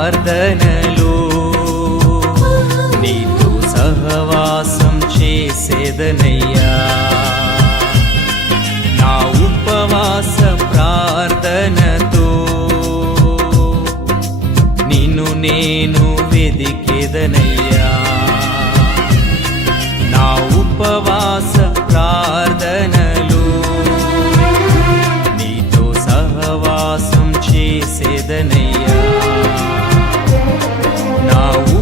ప్రార్థనలో నీతో సహవాసం చేసేదనయ్యా. నా ఉపవాస ప్రార్థనతో నిన్ను నేను వెదికేదనయ్యా. నా ఉపవాస ప్రార్థనలు నీతో సహవాసం చేసేదనయ్యా. Oh.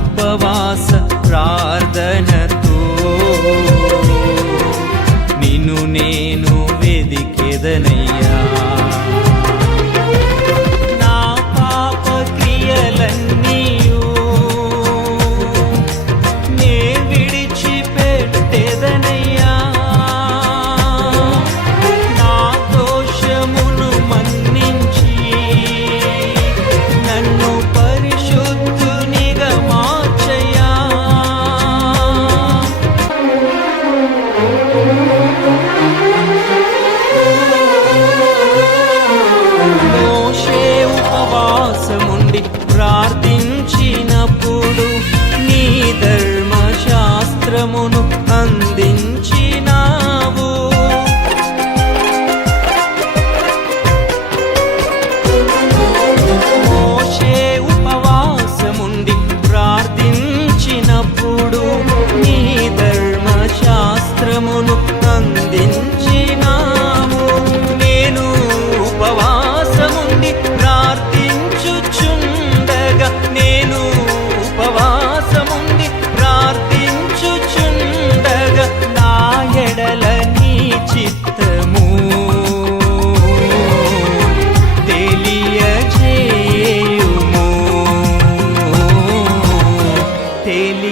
దేవుడు నీ ధర్మశాస్త్రమును అందించినాము నేను ఉపవాసముండి ప్రార్థించుచుండగా నేను ఉపవాసముండి ప్రార్థించుచుండగా నా ఎడల నీ చిత్తము తెలియజేయుము. తెలి